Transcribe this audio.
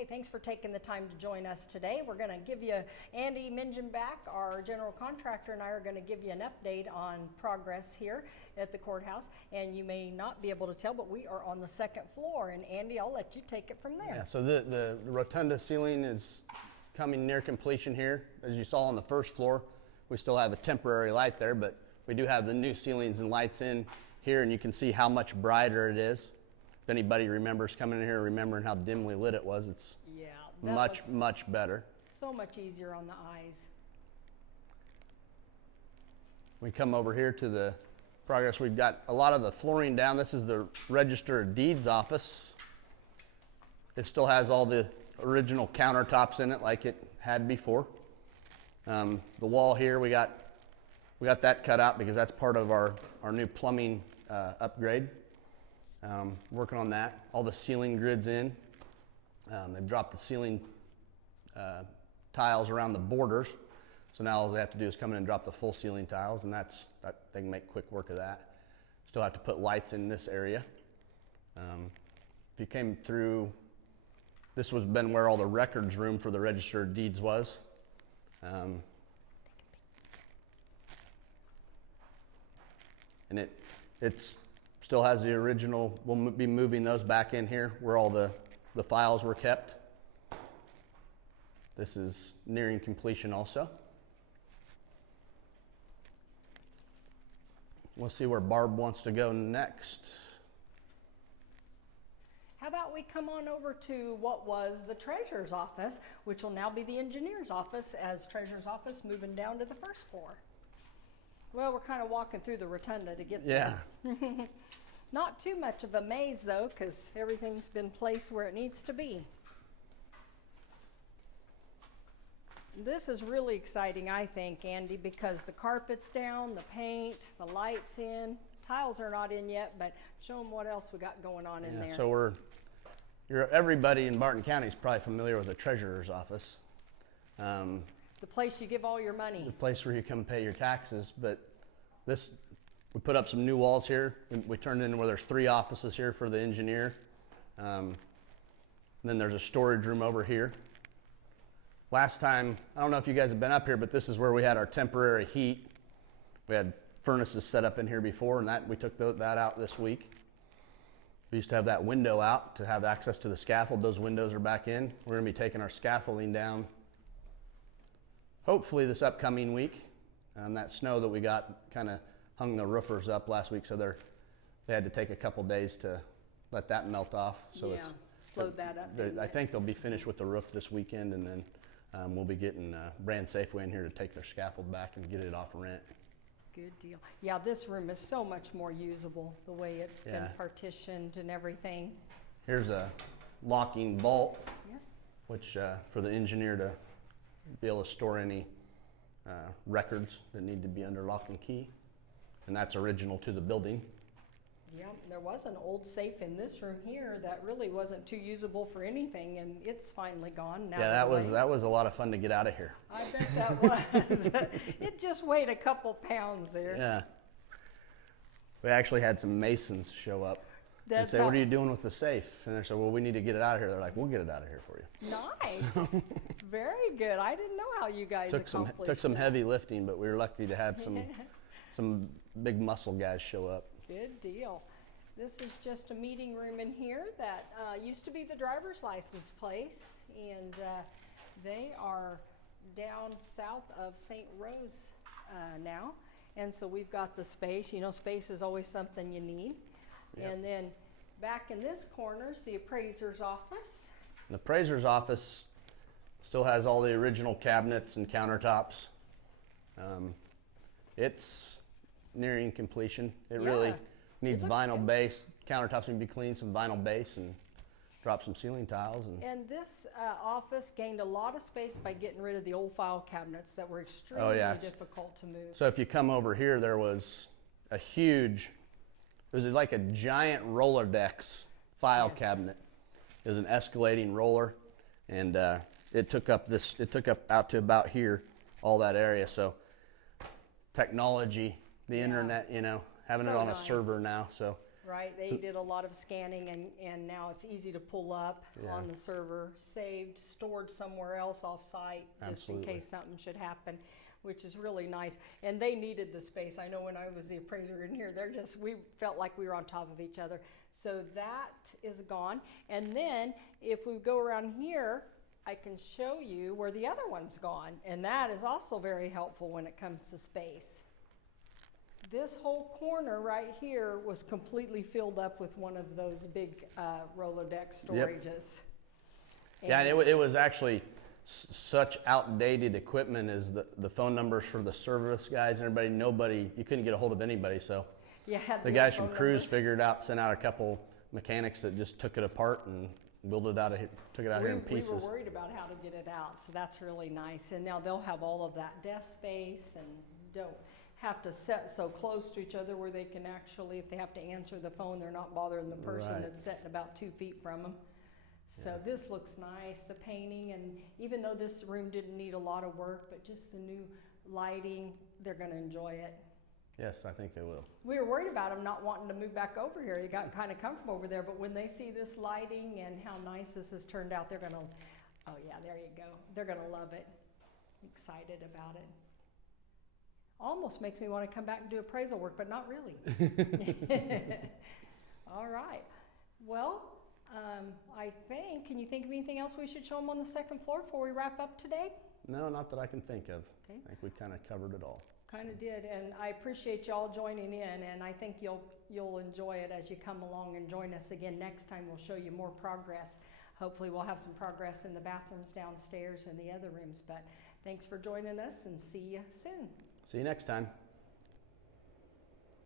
Hey, thanks for taking the time to join us today. We're going to give you Andy Mingenbach, our general contractor, and I are going to give you an update on progress here at the courthouse. And you may not be able to tell, but we are on the second floor. And Andy, I'll let you take it from there. Yeah, so the rotunda ceiling is coming near completion here. As you saw on the first floor, we still have a temporary light there, but we do have the new ceilings and lights in here, and you can see how much brighter it is. If anybody remembers coming in here, remembering how dimly lit it was, it's much better. So much easier on the eyes. We come over here to the progress. We've got a lot of the flooring down. This is the Register of Deeds office. It still has all the original countertops in it like it had before. The wall here, we got that cut out because that's part of our new plumbing upgrade. Working on that. All the ceiling grids in. They've dropped the ceiling tiles around the borders. So now all they have to do is come in and drop the full ceiling tiles, and they can make quick work of that. Still have to put lights in this area. If you came through, this was been where all the records room for the Register of Deeds was. And it's still has the original. We'll be moving those back in here where all the files were kept. This is nearing completion also. We'll see where Barb wants to go next. How about we come on over to what was the treasurer's office, which will now be the engineer's office, as treasurer's office moving down to the first floor. Well, we're kind of walking through the rotunda to get there. Yeah. Not too much of a maze though, because everything's been placed where it needs to be. This is really exciting, I think, Andy, because the carpet's down, the paint, the lights in. Tiles are not in yet, but show them what else we got going on in there. So everybody in Barton County is probably familiar with the treasurer's office. The place you give all your money. The place where you come pay your taxes. But we put up some new walls here. We turned it into where there's 3 offices here for the engineer. Then there's a storage room over here. Last time, I don't know if you guys have been up here, but this is where we had our temporary heat. We had furnaces set up in here before, and we took that out this week. We used to have that window out to have access to the scaffold. Those windows are back in. We're going to be taking our scaffolding down hopefully this upcoming week. That snow that we got kind of hung the roofers up last week, so they had to take a couple days to let that melt off. So yeah, slowed that up. I think they'll be finished with the roof this weekend, and then we'll be getting Brand Safeway in here to take their scaffold back and get it off rent. Good deal. Yeah, this room is so much more usable, the way it's been partitioned and everything. Here's a locking bolt, which for the engineer to be able to store any records that need to be under lock and key. And that's original to the building. Yeah, there was an old safe in this room here that really wasn't too usable for anything, and it's finally gone now. Yeah, that was a lot of fun to get out of here. I bet that was. It just weighed a couple pounds there. Yeah. We actually had some masons show up and say, "What are you doing with the safe?" And they said, "Well, we need to get it out of here." They're like, "We'll get it out of here for you." Nice. Very good. I didn't know how you guys took some heavy lifting, but we were lucky to have some big muscle guys show up. Good deal. This is just a meeting room in here that used to be the driver's license place, and they are down south of St. Rose now. And so we've got the space. You know, space is always something you need. Yep. And then back in this corner is the appraiser's office. The appraiser's office still has all the original cabinets and countertops. It's nearing completion. It really needs vinyl base. Countertops need to be cleaned, some vinyl base, and drop some ceiling tiles. And this office gained a lot of space by getting rid of the old file cabinets that were extremely difficult to move. So if you come over here, there was like a giant Rolodex file cabinet. It was an escalating roller, and it took up out to about here, all that area. So technology, the internet, having it on a server now. So right? They did a lot of scanning, and now it's easy to pull up on the server, saved, stored somewhere else off-site, just in case something should happen, which is really nice. And they needed the space. I know when I was the appraiser in here, we felt like we were on top of each other. So that is gone. And then if we go around here, I can show you where the other one's gone. And that is also very helpful when it comes to space. This whole corner right here was completely filled up with one of those big Rolodex storages. Yeah, and it was actually such outdated equipment as the phone numbers for the service guys and everybody, you couldn't get a hold of anybody. So the guys from Cruise sent out a couple mechanics that just took it apart and built it out of here, took it out here in pieces. We were worried about how to get it out, so that's really nice. And now they'll have all of that desk space and don't have to sit so close to each other where they can actually, if they have to answer the phone, they're not bothering the person that's sitting about 2 feet from them. So this looks nice, the painting, and even though this room didn't need a lot of work, but just the new lighting, they're going to enjoy it. Yes, I think they will. We were worried about them not wanting to move back over here. They got kind of comfortable over there, but when they see this lighting and how nice this has turned out, they're going to, oh yeah, there you go. They're going to love it. Excited about it. Almost makes me want to come back and do appraisal work, but not really. All right. Well, I think, can you think of anything else we should show them on the second floor before we wrap up today? No, not that I can think of. Okay. I think we kind of covered it all. Kind of did, and I appreciate y'all joining in, and I think you'll enjoy it as you come along and join us again. Next time we'll show you more progress. Hopefully we'll have some progress in the bathrooms downstairs and the other rooms, but thanks for joining us, and see you soon. See you next time.